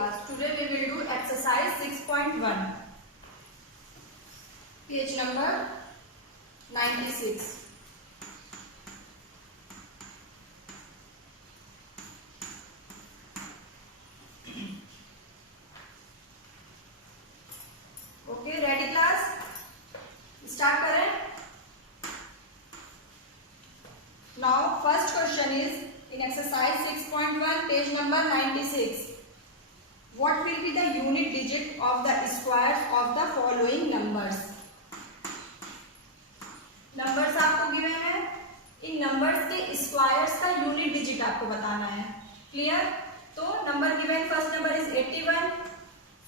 class. Today we will do exercise 6.1. Page number 96. Okay, ready class? Start करें. Now first question is in exercise 6.1 page number 96. What will be the unit digit of the squares of the following numbers? Numbers आपको given है. इन numbers के squares का unit digit आपको बताना है. Clear? तो number given first number is 81.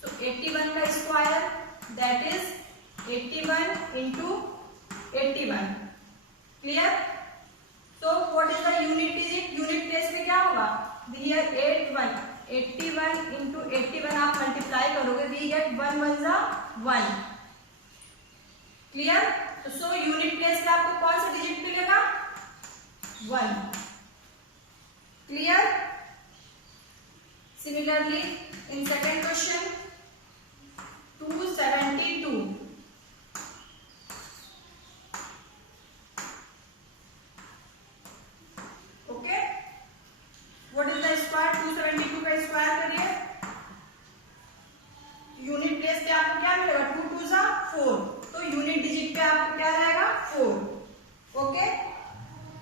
So 81 का square that is 81 into 81. Clear? So what is the unit digit? Unit place पे क्या होगा? Here 81 into 81 आप multiply करोगे, we get 1 1 1. Clear? So unit place पे आपको कौन सा digit मिलेगा? 1. Clear? Similarly, in second question, 272. Okay? What is the square? 272 का square करिए. Unit place पे आपको क्या मिलेगा? 2 2 जा 4. तो unit digit पे आपको क्या रहेगा? 4. Okay?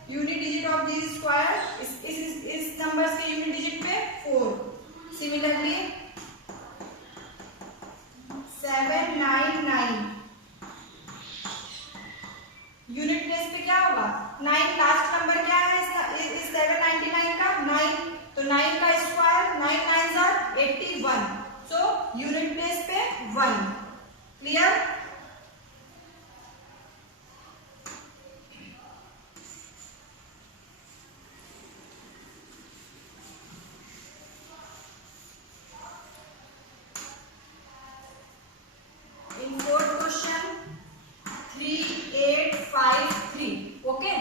Unit digit of these square इस numbers के unit digit पे 4. Similarly, 799. यूनिट प्लेस पे क्या होगा? 9. लास्ट नंबर क्या है इस 799 का? 9. तो 9 का square 9 9 jar 81. So unit place पे 1. Clear? In fourth question 3853. Okay,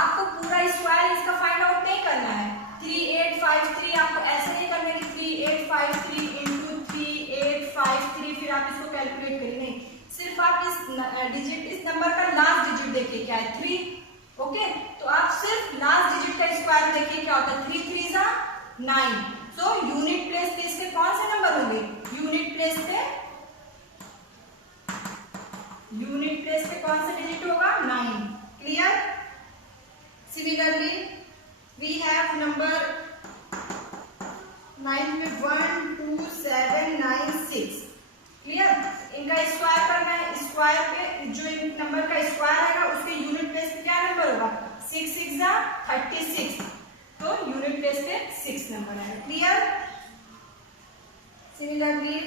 आपको पूरा स्क्वायर इसका फाइंड आउट नहीं करना है. 3853 आपको ऐसे नहीं करना कि 3853 इंटू 3853 फिर आप इसको कैलकुलेट करिए. नहीं, सिर्फ आप इस नंबर का लास्ट डिजिट देखिए क्या है 3. ओके, तो आप सिर्फ लास्ट डिजिट का स्क्वायर देखिए क्या होता है. 3 3 जा 9. सो यूनिट प्लेस पे इसके कौन से नंबर होंगे? यूनिट प्लेस पे कौन सा डिजिट होगा? 9. Clear? Similarly we have number 9 पे 1 2 7 9 6. क्लियर? इनका स्क्वायर करना है. स्क्वायर पे जो इन नंबर का स्क्वायर आएगा उसके यूनिट प्लेस पे क्या नंबर होगा? 6 6 जा 36. तो यूनिट प्लेस पे 6 नंबर आएगा. क्लियर? सिमिलरली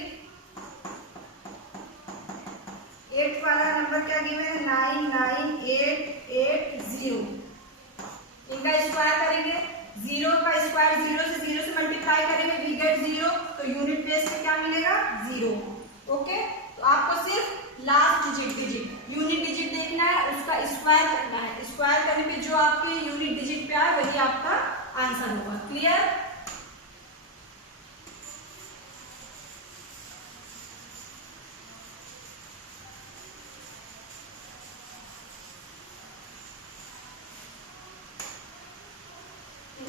8 वाला नंबर क्या गिवन है? 99880. इनका स्क्वायर करेंगे. 0 का स्क्वायर 0 से मल्टीप्लाई करेंगे, वी गेट 0. तो यूनिट प्लेस पे क्या मिलेगा? 0. ओके, तो आपको सिर्फ लास्ट डिजिट यूनिट डिजिट देखना है, उसका स्क्वायर करना है. स्क्वायर करने पे जो आपके यूनिट डिजिट पे आए वही आपका आंसर होगा. Clear?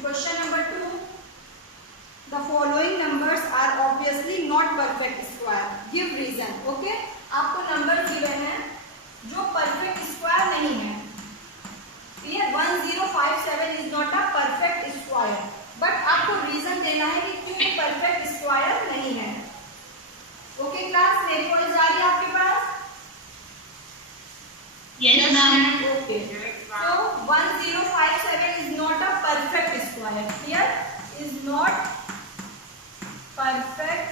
Question number 2. The following numbers are obviously not perfect square. Give reason. Okay? आपको नंबर गिवन है जो परफेक्ट स्क्वायर नहीं है. Clear? 1057 is not a perfect square. But आपको रीजन देना है कि क्यों ये परफेक्ट स्क्वायर नहीं है. ओके क्लास, मेरी कॉल जा रही है आपके पास? Yes, ma'am. Okay. So 1057 is not a perfect square. Here is not perfect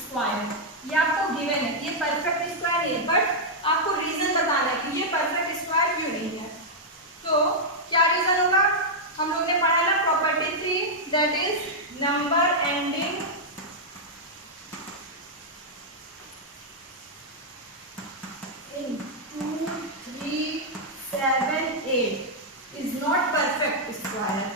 square. ये आपको गिवन है, ये परफेक्ट स्क्वायर है, बट आपको रीजन बताना है कि ये परफेक्ट स्क्वायर क्यों नहीं है. तो क्या रीजन होगा? हम लोग ने पढ़ा ना property 3, that is number ending in 2 3 7 8 is not perfect square.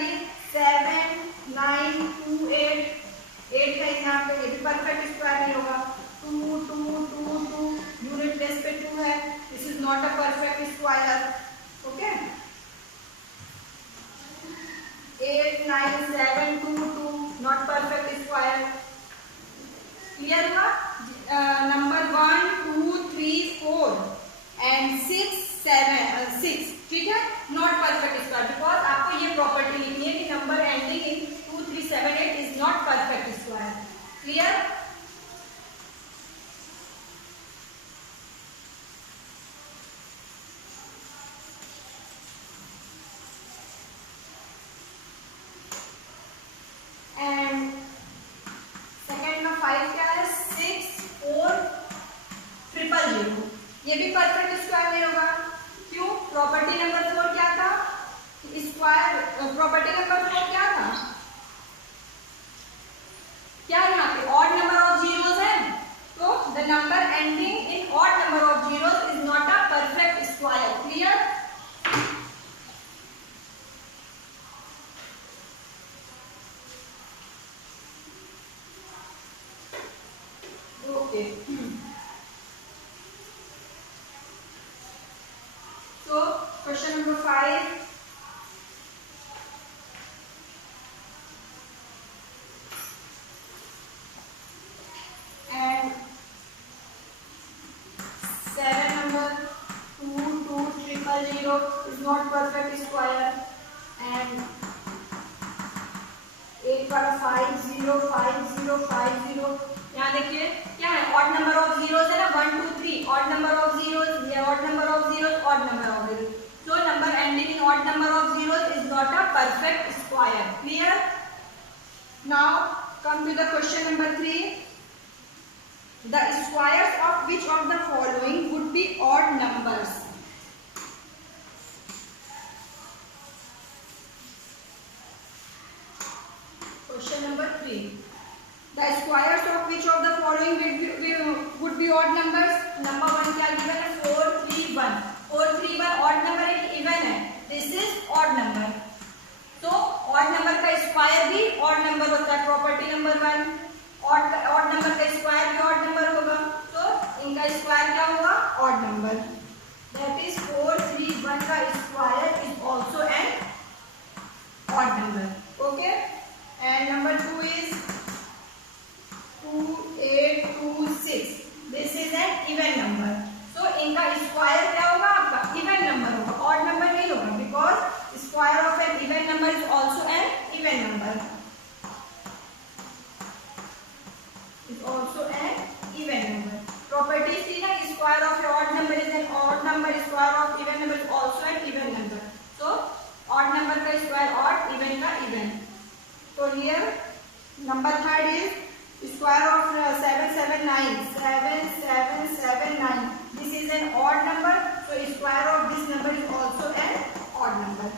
Similarly 7 9 2 8 8 है यहाँ पे, ये भी परफेक्ट स्क्वायर नहीं होगा। 2 2 2 2 यूनिट प्लेस पे 2 है, this is not a perfect square. Okay, 8 9 7 2 2 not perfect square. Clear हुआ? नंबर 1 2 3 4 एंड 6 7 6, ठीक है, नॉट परफेक्ट स्क्वायर, बिकॉज आपको ये प्रॉपर्टी लिखनी है कि number ending in 2 3 7 8 is not perfect square. Clear? And second में 5 क्या है? 6 4 ट्रिपल 0, ये भी परफेक्ट स्क्वायर नहीं होगा। क्यों? प्रॉपर्टी नंबर 4 क्या था? स्क्वायर प्रॉपर्टी नंबर 4 क्या था? क्या यहाँ पे ऑड नंबर ऑफ जीरोस है, तो the number ending in odd number of zeros is not a perfect square. Clear? Okay, so question number 5, and 7 number 2 2 triple 0 is not perfect square, and 8 वाला 5 0 5 0 5 0, यहाँ देखिए क्या है, ऑड नंबर ऑफ जीरोस है ना, 1 2 3, odd number of zeros, ये odd number of zeros, odd number of zeros, so number ending in odd number of zeros is not a perfect square. Clear? Now come to the question number 3, the squares of which of the following would be odd numbers? Question number 3, the squares of which of the following would be odd numbers? Number 1 क्या given है? 4 3 1, 4 3 1 odd number है कि even है? This is odd number, तो odd number का square भी odd number होता है। प्रॉपर्टी नंबर 1, odd number का स्क्वायर भी odd number होगा, तो इनका स्क्वायर क्या होगा? odd number, that is 4 3 1 का square is also an odd number. Okay, and number 2 is 2 8 2 6, this is an even number, so इनका स्क्वायर क्या होगा? आपका इवन नंबर होगा, ऑड नंबर नहीं होगा, because square of an even number is also an even number, is also an even number. Properties थी ना, square of odd number is an odd number, square of even number is also an even number, so odd number का square odd, even का even. तो here number 3 is square of 7 7 9, 7 7 7 9, this is an odd number, so square of this number is also an odd number.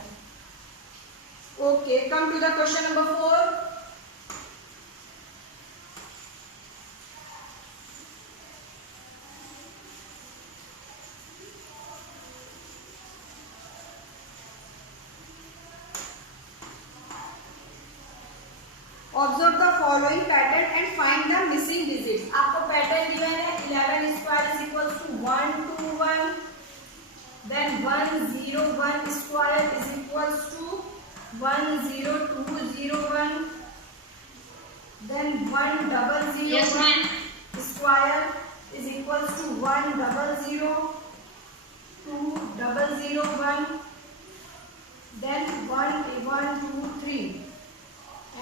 Okay, come to the question number 4, observe the following pattern and find the missing digits. आपको pattern दिया है 11 square is equals to 1 2 1, then 1 0 1 square is equals to 1 0 2 0 1, then 1 double 0 yes, 1 square is equals to 1 double 0 2 double 0 1, then 1 1 2 3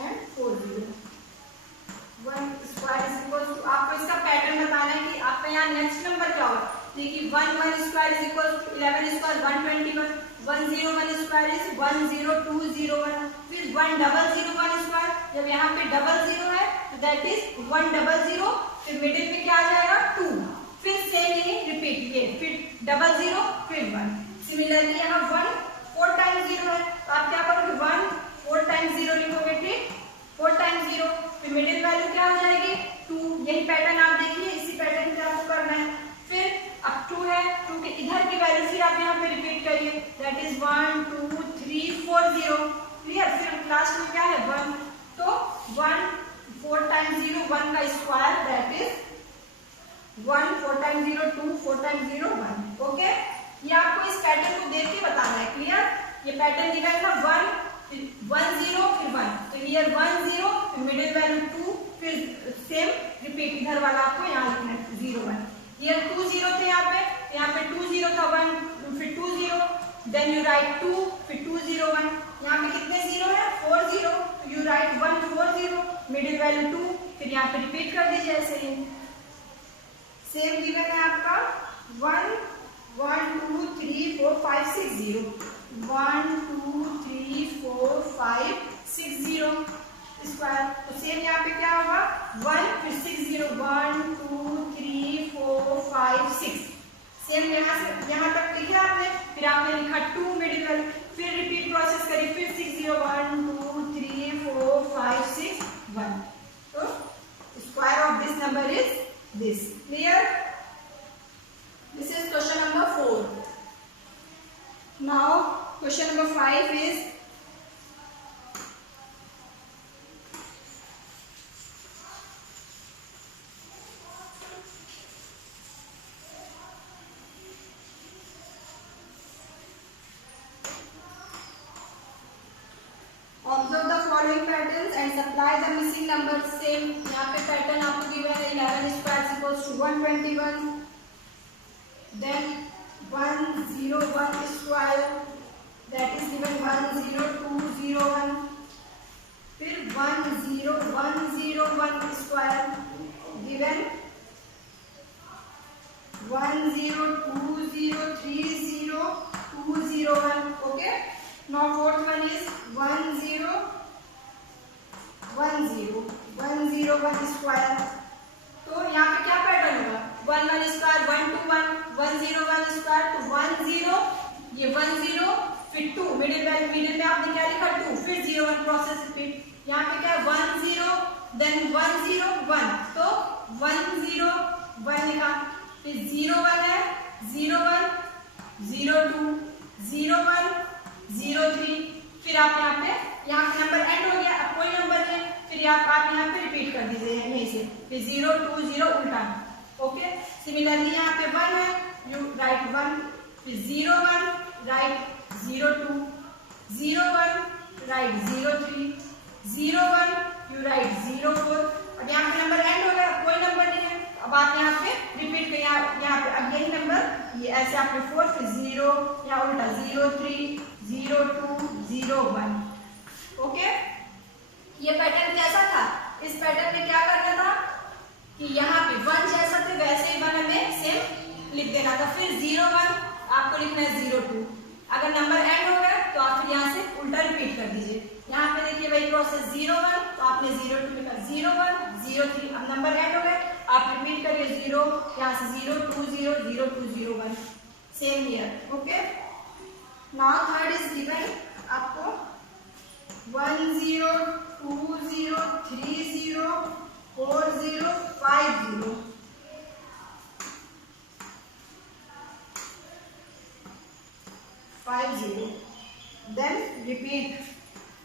and 4 0 1 square is equal to, आपको इसका pattern बताना है कि आपका यहाँ नेक्स्ट नंबर क्या होगा। देखिए 1 1 square is equal to 11 square 121, 1 0 1 square is 1 0 2 0 1, फिर 1 डबल 0 1 स्क्वायर, जब यहाँ पे डबल 0 है तो दैट इज 1 डबल 0, फिर मिडिल में क्या आ जाएगा 2, फिर सेम ही रिपीट, ये फिर डबल 0 फिर 1। सिमिलरली यहाँ 1 4 टाइम्स 0 है, तो आप क्या करोगे 1 4 टाइम्स 0 लिखोगे, ठीक, 4 टाइम्स 0, फिर मिडिल वैल्यू क्या हो जाएगी 2, यही पैटर्न आप देखिए, इसी पैटर्न पे आपको करना है। फिर अब 2 है, 2 के इधर की वैल्यू फिर आप यहाँ पे रिपीट करिए, दैट इज 1 2 3 4 0, क्लियर। फिर लास्ट में क्या है 1, तो 1 4 टाइम्स 0 1 का square that is 1, 4 times 0 2, 4 times 0 1। Okay, ये आपको इस पैटर्न को देख के बताना है। क्लियर, ये पैटर्न दिखा है ना 1 1 0 फिर 1, तो हियर 1 0 मिडिल वैल्यू 2, फिर सेम रिपीट इधर वाला आपको यहाँ लिखना है 0 1। हियर 2 0 थे यहाँ पे 2 0 था 1 फिर 2 0, देन यू राइट 2 फिर 2 0 1। यहाँ पे कितने 0 है 4 0, तो यू राइट 1 4 0 मिडिल वैल्यू 2, फिर यहाँ पे रिपीट कर दीजिए ऐसे ही। सेम गिवन है आपका 1 1 2 3 4 5 6 0, 1 2 3 4 5 6 0 स्क्वायर। तो सेम यहाँ पे क्या होगा 1 फिर 6 0, 1 2 3 4 5 6। सेम यहाँ से यहाँ तक लिखा आपने, फिर आपने लिखा 2 मिडिल वैल्यू, फिर रिपीट प्रोसेस करिए, फिर 6 0 1 2 3 4 5 6 1। तो square of this number is this. Clear, this is question number 4। Now question number 5 is observe the following patterns and supply the missing number. Same यहाँ पे पैटर्न आपको गिवन है 11 square equals to 121, then 1 0 1 square that is given 1 0 2 0 1, फिर 1 0 1 0 1 square given 1 0 2 0 3 0 2 0 1। Okay, now fourth one is 1 0 1 0 1 0 1 square. तो यहाँ पे क्या pattern होगा 1 1 स्क्वायर 1 2 1 1 0 1 स्क्वायर, तो 1 0 ये 1 0 फिर 2 मिडिल में आपने क्या लिखा 2, फिर 0 1 प्रोसेस रिपीट। यहाँ पे क्या 1 0 देन 1 0 1, तो 1 0 1 लिखा, फिर 0 1 है 0 1 0 2 0 1 0 3, फिर आप यहाँ पे नंबर एंड हो गया, अब कोई नंबर है, फिर आप यहाँ पे रिपीट कर दीजिए यहीं से, फिर 0 2 0 उल्टा। ओके, सिमिलरली यहाँ पे 1 है, यू राइट 1, फिर 0 1 राइट 0 2 0 1 राइट 0 3 0 1 यू राइट 0 4। अब यहाँ पे नंबर एंड हो गया, कोई नंबर नहीं है, अब आप यहाँ पे रिपीट करिए, यहाँ पे अब यही नंबर ये ऐसे आपने 4 फिर 0 यहाँ उल्टा 0 3 0 2 0 1। ओके, ये पैटर्न कैसा था, इस पैटर्न में क्या करना था कि यहाँ पे 1 जैसा थे वैसे ही 1 हमें सेम लिख देना था, फिर 0 1 आपको लिखना है 0 2। अगर नंबर एंड हो गया तो आप फिर यहाँ से उल्टा रिपीट कर दीजिए। यहाँ पे देखिए वही प्रोसेस 0 1 तो आपने 0 2 लिखा, 0 1 0 3, अब नंबर एंड हो गए आप रिपीट करिए 0, यहाँ से 0 2 0 0 2 0 1, same here. Okay, now third is given आपको 1 0 2 0 3 0 4 0 5 0। Then repeat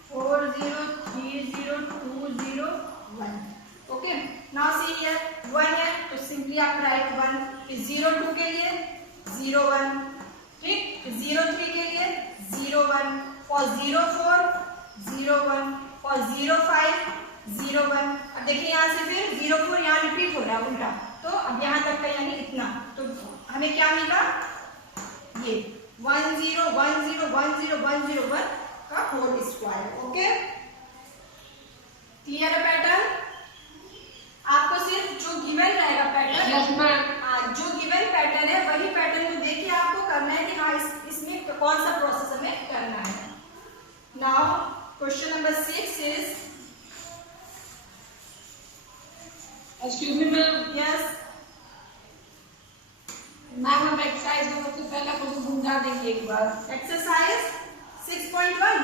4 0 3 0 2 0 1। Okay, now see here 1 है तो सिंपली आप राइट 1, फिर 0 2 के लिए 0 1, ठीक, फिर 0 3 के लिए 0 1, for 0 4 0 1, for 0 5 0 1। अब देखिए यहाँ से फिर 0 4 यहाँ रिपीट हो रहा है उल्टा, तो अब यहाँ तक का यानी इतना, तो हमें क्या मिला ये 1 0 1 0 1 0 1 0 1 का होल स्क्वायर। ओके, क्लियर है पैटर्न? आपको सिर्फ जो गिवन रहेगा पैटर्न, जो गिवन पैटर्न है वही पैटर्न को देखिए आपको करना है कि हाँ इसमें कौन सा प्रोसेस हमें करना है। Now question number 6 is, excuse me ma'am. Yes ma'am, हम एक्सरसाइज को सबसे पहले आपको समझा देंगे एक बार। Exercise 6.1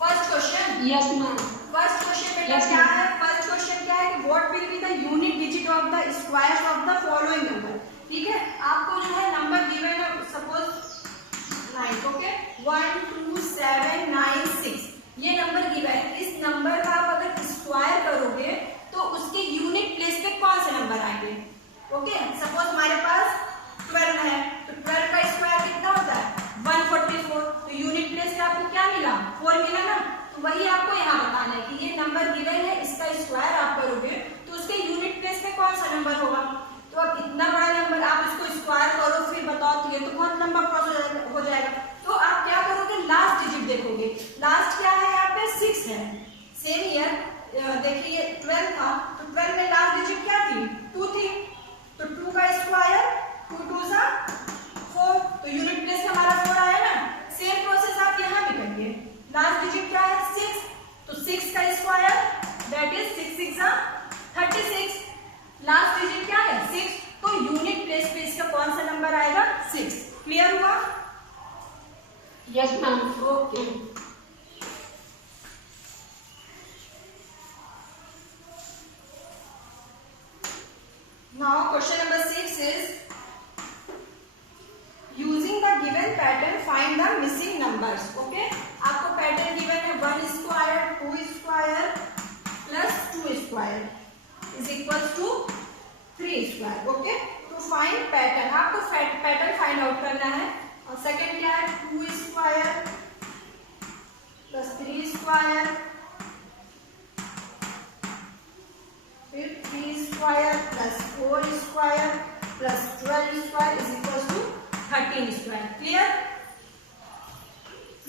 first question. Yes ma'am. First question बेटा क्या है, फर्स्ट क्वेश्चन क्या है कि what will be the unit digit of the squares of the following number. ठीक है, आपको जो है नंबर गिवन है सपोज 9। ओके, 1 2 7 9 6, कौन सा नंबर होगा। तो अब इतना बड़ा नंबर आप इसको स्क्वायर करो फिर बताओ तो ये तो बहुत लंबा प्रोसेस हो जाएगा। तो आप क्या करोगे, लास्ट डिजिट देखोगे। लास्ट क्या है यहाँ पे 6 है। सेम ईयर देखिए 12 था तो 12 में लास्ट डिजिट क्या थी 2 थी, तो 2 का स्क्वायर 2 2 सा 4, तो यूनिट प्लेस हमारा 4 आया ना। सेम प्रोसेस आप यहाँ भी करिए। लास्ट डिजिट क्या है 6, तो 6 का स्क्वायर दैट इज 6 6 सा 36। लास्ट डिजिट क्या है 6, तो यूनिट प्लेस पे इसका कौन सा नंबर आएगा 6। क्लियर हुआ? Yes ma'am. Okay. Now question number 6 is using the given pattern find the missing numbers. Okay, आपको पैटर्न गिवन है 1 square 2 square plus 2 square is equal to 3 square. Okay, तो find pattern, आपको pattern find out करना है। और second क्या है 2 square plus 3 square फिर 3 square plus 4 square plus 12 square is equal to 13 square. Clear?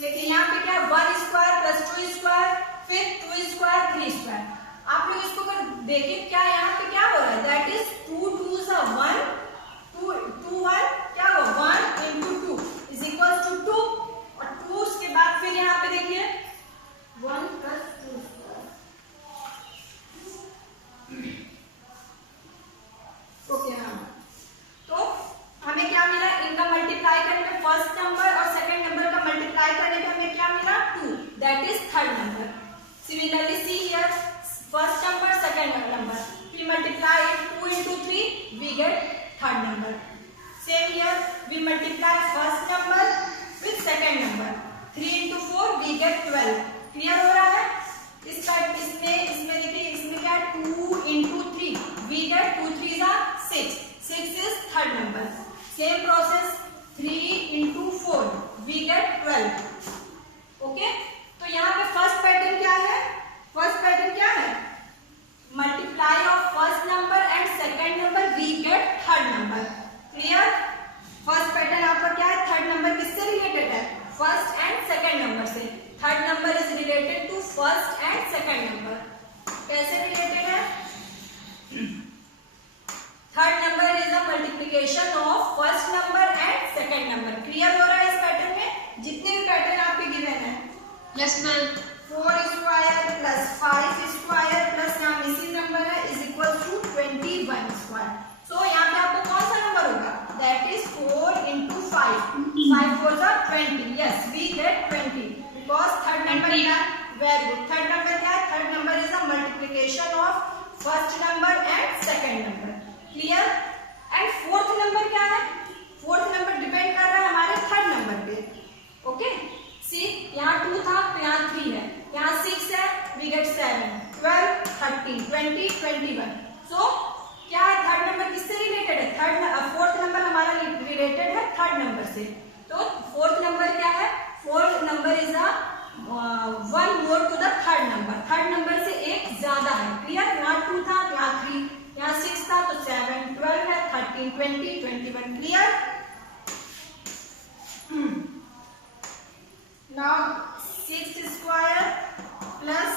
देखिए यहाँ पे क्या 1 स्क्वायर प्लस 2 स्क्वायर फिर 2 स्क्वायर 3 स्क्वायर। आप लोग इसको अगर देखिए क्या यहाँ पे क्या हो रहा है दैट इज 2 2 सा 1 2 2 1 क्या हो 1 into 2 इज इक्वल टू 2 और 2 उसके बाद फिर यहाँ पे देखिए 1 प्लस 2 स्क्वायर। ओके हाँ, तो हमें क्या मिला इनका मल्टीप्लाई करने पे फर्स्ट नंबर और सेकंड नंबर का मल्टीप्लाई करने पे हमें क्या मिला 2 that is third number. Similarly see here first number second number we multiply it 2 into 3 we get third number. Same here we multiply first number with second number 3 into 4 we get 12. Clear हो रहा है? इसमें देखिए इसमें क्या 2 into 3 we get 2 3s are 6 6 is third number. Same process 3 into 4 we get 12. Okay, तो यहाँ पे फर्स्ट पैटर्न क्या है, फर्स्ट पैटर्न क्या है multiply of first number and second number we get third number. Clear? First pattern आपका क्या है थर्ड नंबर किससे रिलेटेड है फर्स्ट एंड सेकंड नंबर से। Third number is related to first and second number. कैसे related है? Third number is a multiplication of first number and second number. Clear हो रहा है इस पैटर्न में? जितने भी पैटर्न आपके गिवन है yes ma'am. 4 square plus 5 square plus यहाँ मिसिंग नंबर है is equal to 21 square. So यहाँ पे आपको कौन सा नंबर होगा that is 4 into 5 5 4 are 20। Yes we get 20 because third number क्या है वेरी गुड। थर्ड नंबर क्या है third number is a multiplication of first number and second number. Clear? And fourth number क्या है, फोर्थ नंबर डिपेंड कर रहा है हमारे थर्ड नंबर पे। ओके, सी यहाँ 2 था तो यहाँ 3 है, यहाँ 6 है वी गेट 7 12 13 20 21। सो क्या है थर्ड नंबर किससे रिलेटेड है फोर्थ नंबर हमारा रिलेटेड है थर्ड नंबर से। तो फोर्थ नंबर क्या है fourth number is a 1 more to the third number. Third number से एक ज्यादा है। क्लियर? यहाँ 2 था तो यहाँ 3, यहाँ 6 था तो 7 12 है 13 20 21। Clear? Now 6 square plus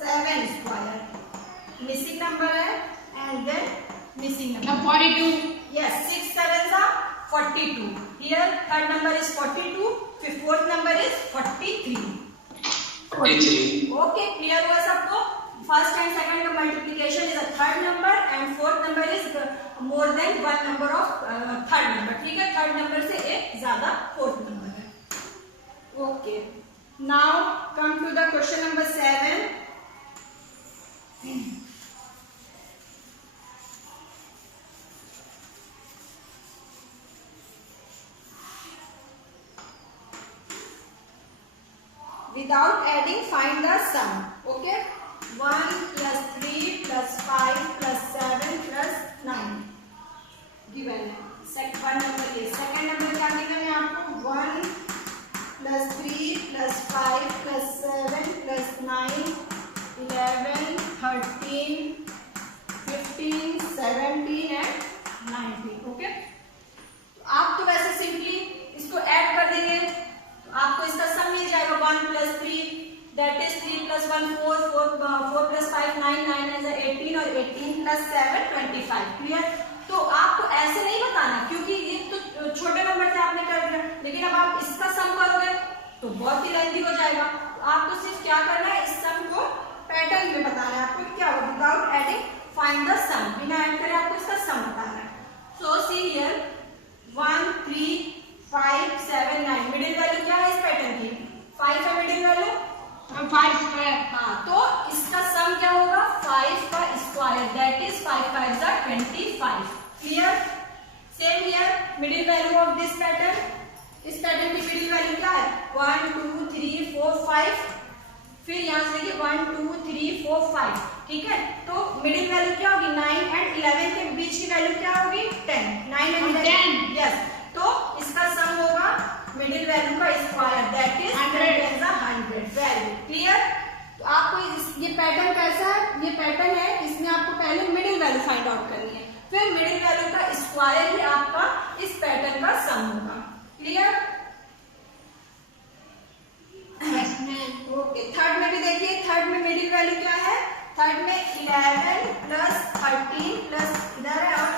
7 square missing number है and then missing number 42। yes 6 7s are 42। here third number is 42 फिर fourth number is 43। okay, clear हुआ सबको? फर्स्ट एंड सेकंड का multiplication is a third number and fourth number is more than 1 number of third number. ठीक है, third number से एक ज्यादा fourth number है। Okay, now come to the question number 7। Without adding, find the sum. Okay, 1 plus 3 plus 5 plus 7 plus 9 given है। One number ये second number क्या given है आपको 1 plus 3 plus 5 plus 7 plus 9 11 13 15 17 that is 3 + 1 4, 4 + 5 9, 9 9 18 और 18 + 7 25। Clear? तो आपको ऐसे नहीं बताना क्योंकि ये तो छोटे नंबर से आपने कर दिया, लेकिन अब आप इसका सम करोगे तो बहुत ही लेंथी हो जाएगा। तो आपको सिर्फ क्या करना है, इस सम को पैटर्न में बताना है। आपको क्या होगा, विदाउट एडिंग फाइंड द सम, बिना ऐड करे आपको इसका सम बताना है। सो सी हियर 1 3 5 7 9, मिडिल वैल्यू क्या है इस पैटर्न की, 5 है मिडिल वैल्यू, 5 स्क्वायर। हाँ, तो इसका सम क्या होगा, 5 का स्क्वायर, दैट इज 5 5 जा 25। Clear? Same here middle value of this pattern, इस पैटर्न की मिडिल वैल्यू क्या है, 1 2 3 4 5, फिर यहाँ से देखिए 1 2 3 4 5। ठीक है, तो मिडिल वैल्यू क्या होगी, 9 एंड 11 के बीच की वैल्यू क्या होगी, 10, 9 एंड 11। यस, तो इसका सम होगा मिडिल वैल्यू का square, that is 100 value. Clear? तो आपको ये पैटर्न कैसा है, ये पैटर्न है, इसमें आपको पहले मिडिल वैल्यू फाइंड आउट करनी है, फिर मिडिल वैल्यू का स्क्वायर ही आपका इस पैटर्न का सम होगा। क्लियर? ओके, थर्ड में भी देखिए, थर्ड में मिडिल वैल्यू क्या है, थर्ड में 11 + 13 प्लस इधर है और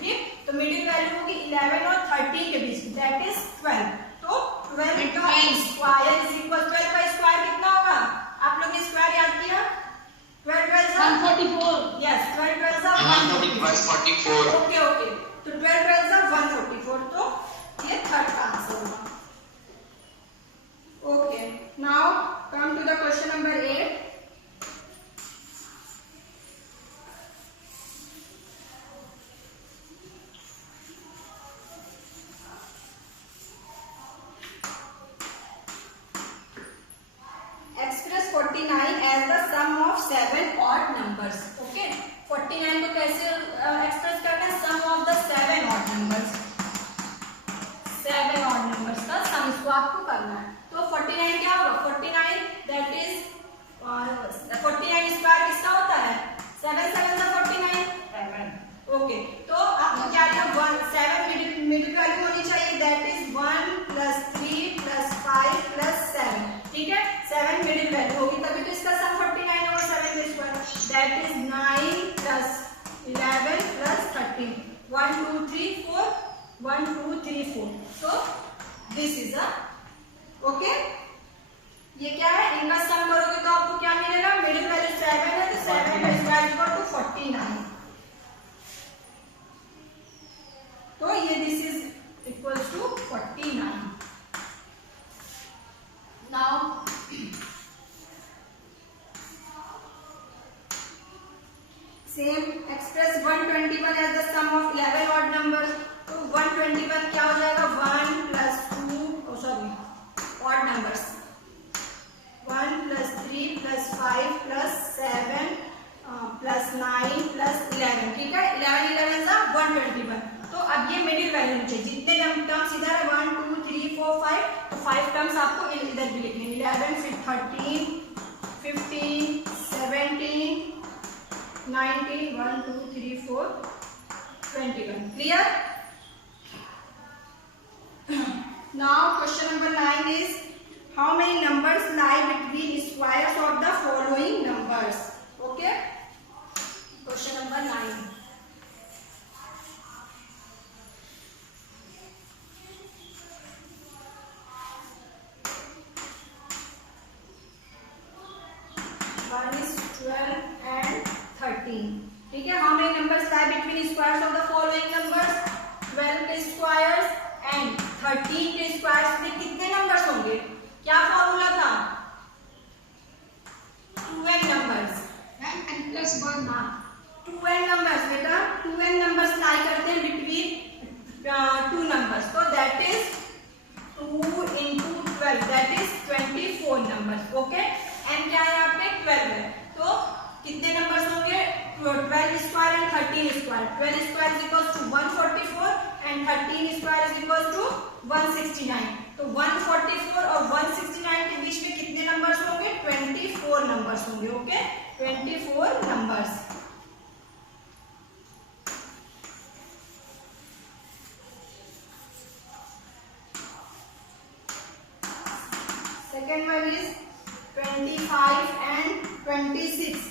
ठीक, तो मिडिल वैल्यू होगी 11 और 13 के बीच, दैट इज 12। तो 12 का स्क्वायर इज इक्वल, 12 का स्क्वायर कितना होगा, आप लोग ने स्क्वायर याद किया, 12 12 जा 144। यस, 12 12 जा 144। ओके ओके, तो 12 12 जा 144, तो ये थर्ड का आंसर होगा। Okay, now come to the question number 8। Express 49 as the sum of 7 odd numbers. Okay, 49 को कैसे एक्सप्रेस करना है, सम of the 7 odd numbers, 7 odd numbers का सम इसको आपको करना है। तो 49 क्या होगा, 49 दैट इज 49 स्क्वायर किसका होता है, 7 7 का 49 7। ओके, तो आपको क्या लिखा, 1 7 मिडिल वैल्यू होनी चाहिए, दैट इज 1 + 3 + 5 + 7। ठीक है, 7 मिडिल वैल्यू होगी तभी तो इसका सम 49 होगा, 7 का square, that is 9 + 11 + 13, 1 2 3 4, 1 2 3 4। So this is a okay, ये क्या है, इनका सम करोगे तो आपको क्या मिलेगा, मिडिल वैल्यू 7 है तो 7 का स्क्वायर इक्वल टू 49। तो ये this is equals to 49। Now same express 121 as the sum of 11 odd numbers. तो 121 क्या हो जाएगा, 1 + 2 सॉरी ऑड नंबर्स, 1 + 3 + 5 + 7 + 9 + 11। ठीक है, 11 11 जा 121। तो अब ये मिडिल वैल्यू नीचे जितने टर्म्स इधर है 1 2 3 4 5, तो 5 टर्म्स आपको इधर भी लिखने, 11 फिर 13 15 17 19 1 2 3 4 21। Clear? Now question number 9 is how many numbers lie between squares of the following numbers? Okay, question number 9. One is 12 and 13. ठीक है, how many numbers lie between squares of the following numbers? 12 के squares and 13 के squares में कितने numbers होंगे, क्या formula था, 2n numbers, n + 1। हाँ 2n नंबर्स बेटा, 2n नंबर्स लाई करते हैं बिटवीन 2 नंबर्स, तो that is 2 × 12, that is 24 numbers. Okay, N क्या है यहाँ पे 12 है, तो कितने नंबर्स होंगे, 12 square and 13 square, 12 square is equal to 144 and 13 square is equal to 169। तो 144 और 169 के बीच में कितने नंबर्स होंगे, 24 नंबर्स होंगे। Okay, 24 numbers. Second one is 25 and 26।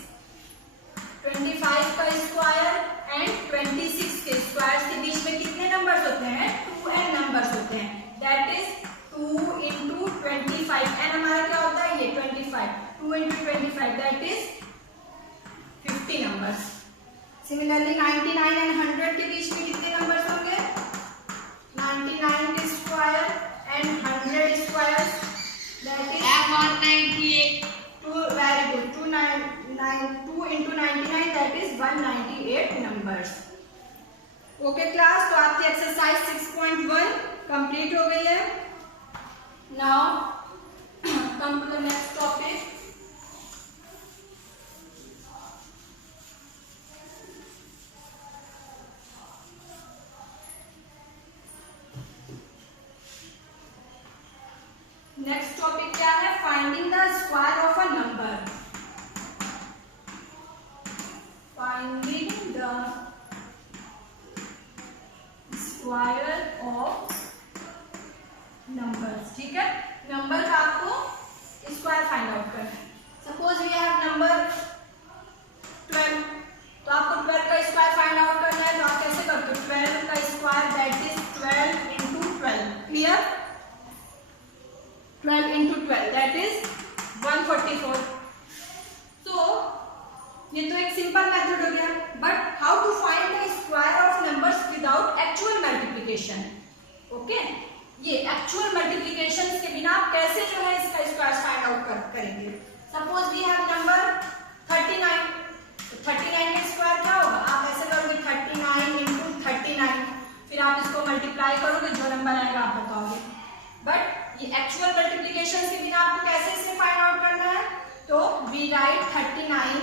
25 का स्क्वायर एंड 26 के स्क्वायर के बीच में कितने नंबर्स होते हैं? 2n नंबर्स होते हैं। दैट इज 2 इंटू 25 एंड हमारा क्या होता है? ये 25। 2 into 25 that is 50 numbers. Similarly 99 and 100 के बीच में कितने नंबर्स होंगे? 99 के square and 100 square that is 198। 2 very good 2 into 99 that is 198 numbers. Okay class, तो आपकी एक्सरसाइज 6.1 कंप्लीट हो गई है। Now come to the next topic. Next topic क्या है? Finding the square of a number. Finding the square of numbers. ठीक है, number का आपको स्क्वायर फाइंड आउट करना है। सपोज वी हैव नंबर 12, तो आपको 12 का स्क्वायर फाइंड आउट करना है। तो आप कैसे करते हो? 12 का square that is 12 into 12। Clear? 12 into 12 that is 144। So ये तो एक सिंपल मेथड हो गया, but how to find the square of numbers without actual multiplication. Okay, ये एक्चुअल मल्टीप्लिकेशन के बिना आप कैसे जो है इसका स्क्वायर फाइंड आउट करेंगे। सपोज वी हैव नंबर 39, तो 39 का स्क्वायर क्या होगा? आप ऐसे करोगे 39 इंटू 39, फिर आप इसको मल्टीप्लाई करोगे, जो नंबर आएगा आप बताओगे। बट ये एक्चुअल मल्टीप्लिकेशन के बिना आपको कैसे इसे फाइंड आउट करना है? तो वी राइट 39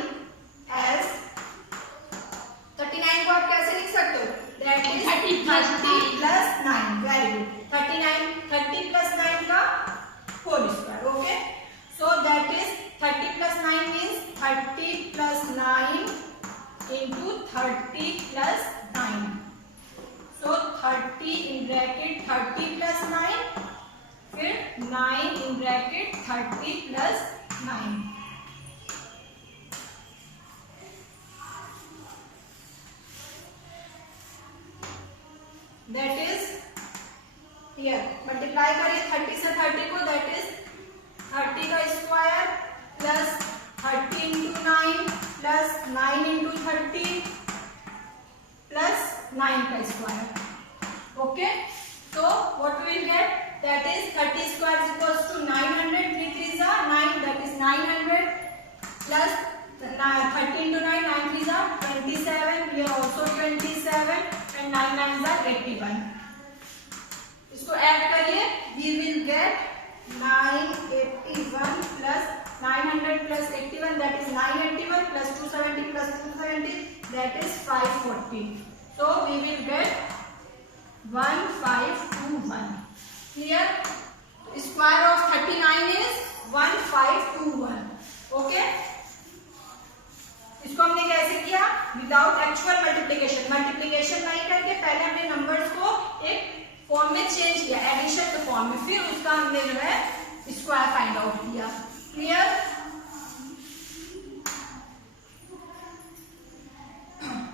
एज 39 को आप कैसे लिख सकते हो? That is 30 plus 9। Very good. 30 plus 9 का whole square. Okay, so that is 30 plus 9 means 30 plus 9 into 30 plus 9। So 30 in bracket 30 plus 9, फिर 9 in bracket 30 plus 9। That is here multiply करिए 30 से 30 को, दैट इज 30 का square plus 30 into 9 plus 9 into 30 plus 9 का square. Okay, so what we will get? That is 30 square is equals to 900. 3 3s are 9. That is 900 plus 30 into 9. 9 3s are 27. Here also 27 and 9 9s are 81. इसको add करिए, we will get 981 plus 900 plus 81. That is 981 plus 270 plus 270. That is 540. So we will get 1521. Clear? Square of 39 is 1521. Okay? इसको हमने कैसे किया? Without actual multiplication. Multiplication नहीं करके पहले हमने नंबर्स को एक फॉर्म में चेंज किया, एडिशन के फॉर्म में, फिर उसका हमने जो है स्क्वायर फाइंड आउट किया। Clear?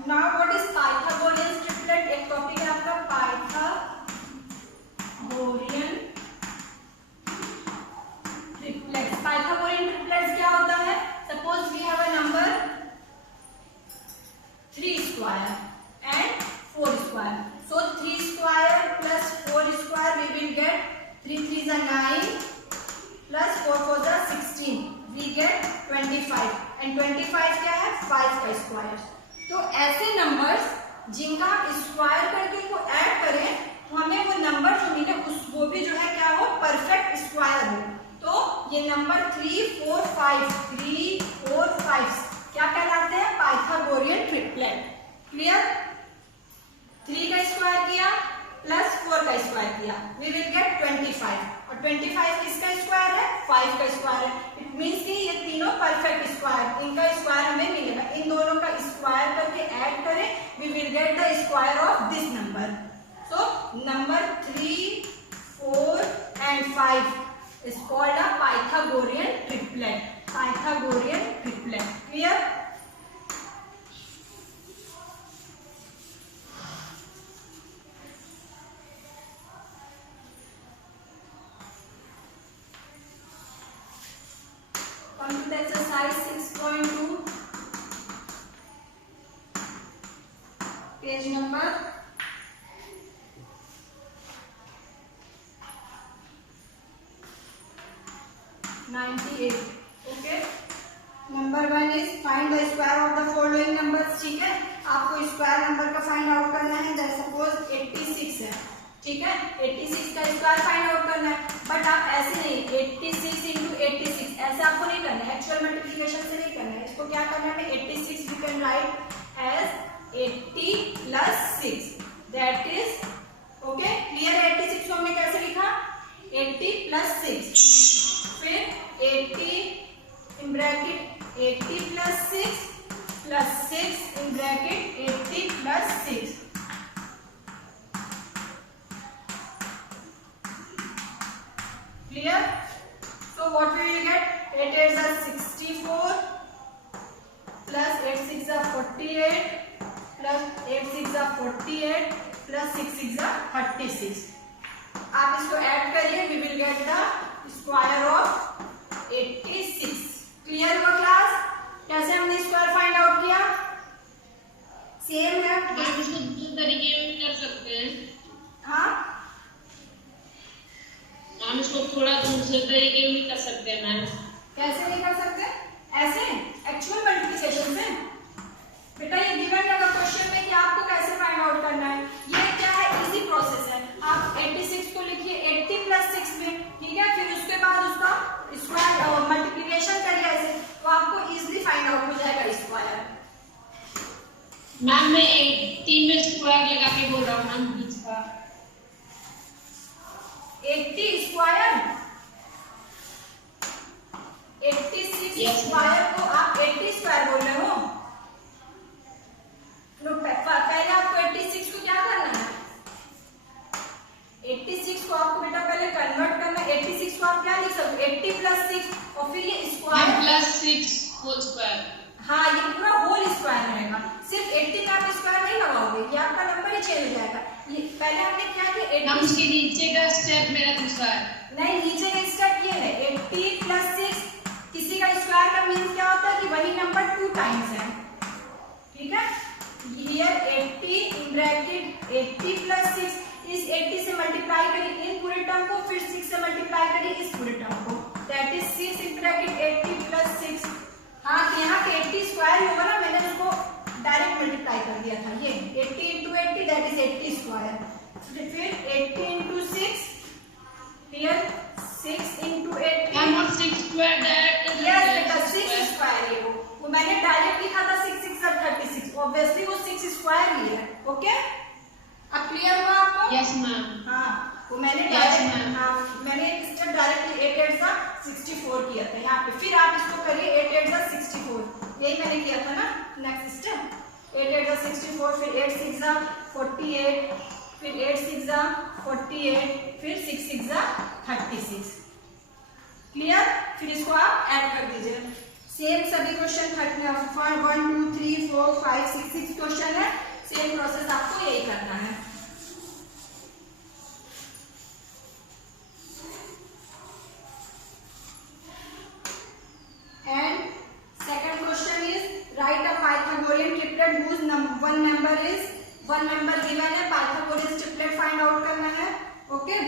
Now what is Pythagorean triplet? एक टॉपिक है आपका पाइथागोरियन ट्रिपलेट्स। पाइथागोरियन ट्रिपलेट्स क्या होता है? Suppose we have a number 3 square and 4 square. So 3 square plus 4 square we will get 3 3s are 9 plus 4 4s are 16, we get 25 and 25 क्या है? 5 का square. तो ऐसे नंबर्स जिनका आप स्क्वायर करके उनको ऐड करें तो हमें वो नंबर जो मिले वो भी जो है क्या हो? परफेक्ट स्क्वायर हो। तो ये नंबर 3 4 5 3 4 5 क्या कहलाते हैं? Pythagorean triplet. क्लियर? 3 का स्क्वायर किया प्लस 4 का स्क्वायर किया, वी विल गेट 25 और 25 किसका स्क्वायर है? 5 का स्क्वायर है। इट मीन्स कि ये तीनों परफेक्ट स्क्वायर, इनका स्क्वायर हमें मिलेगा। इन दोनों का स्क्वायर करके ऐड करें, we will get the square of this number. So number 3 4 and 5 is called a Pythagorean triplet. Triplet, Pythagorean triplet. Clear? Come to the exercise 6.2, page number 98. Okay. Number 1 is find the square of the following numbers. ठीक है, आपको square number का find out करना है। That suppose 86 है, ठीक है, 86 का स्क्वायर फाइंड आउट करना है। बट आप ऐसे नहीं 86 इंटू 86 ऐसे आपको नहीं करना है, एक्चुअल मल्टीप्लिकेशन से नहीं करना है। इसको क्या करना है, 86 you can write as 80 plus 6, that is okay. Clear? 86 को हमने कैसे लिखा, 80 प्लस 6, फिर 80 in bracket 80 plus 6 plus 6 in bracket 80 plus 6। Clear? So what we will get? 8 8s are 64 plus 8 6s are 48 plus 8 6s are 48 plus 6 6s are 36. आप इसको add करिए, we will get the square of 86. Clear हुआ class? कैसे हमने square find out किया? Same है। आप इसको दूसरे तरीके में कर सकते हैं। हाँ, हम इसको थोड़ा दूसरे तरीके में कर सकते हैं मैम। कैसे नहीं कर सकते? ऐसे एक्चुअल मल्टीप्लिकेशन से। बेटा ये गिवन है क्वेश्चन में कि आपको कैसे फाइंड आउट करना है। ये क्या है, इजी प्रोसेस है। आप 86 को लिखिए 80 प्लस 6 में, ठीक है, फिर उसके बाद उसका स्क्वायर मल्टीप्लिकेशन करिए ऐसे, तो आपको इजीली फाइंड आउट हो जाएगा स्क्वायर। मैम मैं 80 में स्क्वायर लगा के बोल रहा हूँ मैम, बीच का 80 स्क्वायर, 86 स्क्वायर को आप 80 स्क्वायर बोल रहे हो। पहले आपको 86 को क्या करना है, 86 को आपको बेटा पहले कन्वर्ट करना है। 86 को आप क्या लिख सकते हो, 80 प्लस 6 और फिर ये स्क्वायर प्लस 6 होल स्क्वायर। हाँ, ये पूरा होल स्क्वायर रहेगा। सिर्फ 80 में आप स्क्वायर नहीं लगाओगे, ये आपका नंबर ही चेंज हो जाएगा। ये पहले हमने क्या किया, 80 उसके नीचे का स्टेप मेरा दूसरा है। नहीं, नीचे का स्टेप ये है 80 प्लस 6। किसी का स्क्वायर का मीन्स क्या होता है कि वही नंबर 2 टाइम्स है, ठीक है। हियर 80 इन ब्रैकेट 80 प्लस 6, इस 80 से मल्टीप्लाई करें इन पूरे टर्म को, फिर 6 से मल्टीप्लाई करें इस पूरे टर्म को, that is 6 in bracket 80 plus 6। हाँ, यहाँ पे 80 स्क्वायर होगा ना, मैंने उसको डायरेक्ट मल्टीप्लाई कर दिया था। ये 80 इंटू 80 दैट इज 80 स्क्वायर, फिर 80 into 6, here 6 into 80 not 6 square that yes बेटा 6 स्क्वायर है वो मैंने डायरेक्ट लिखा था 6 6 36, ऑब्वियसली वो 6 स्क्वायर ही है। ओके, अब क्लियर हुआ आपको? Yes ma'am. हाँ, वो मैंने Yes, डायरेक्ट ma'am. हाँ मैंने एक स्टेप डायरेक्ट 8 8 सा 64 किया था यहाँ पे, फिर आप इसको करिए 8 8 सा 64, यही मैंने किया था ना। नेक्स्ट स्टेप 8 8 सा 64, फिर 8 6 सा 48, फिर 8 6 सा 48, फिर 6 6 सा 36। क्लियर? फिर इसको आप ऐड कर दीजिए। सेम सभी क्वेश्चन 1 2 3 4 5 6 6 क्वेश्चन है, सेम प्रोसेस आपको यही करना है। And second question is write a Pythagorean triplet whose one member given है, Pythagorean triplet find out करना है। ओके,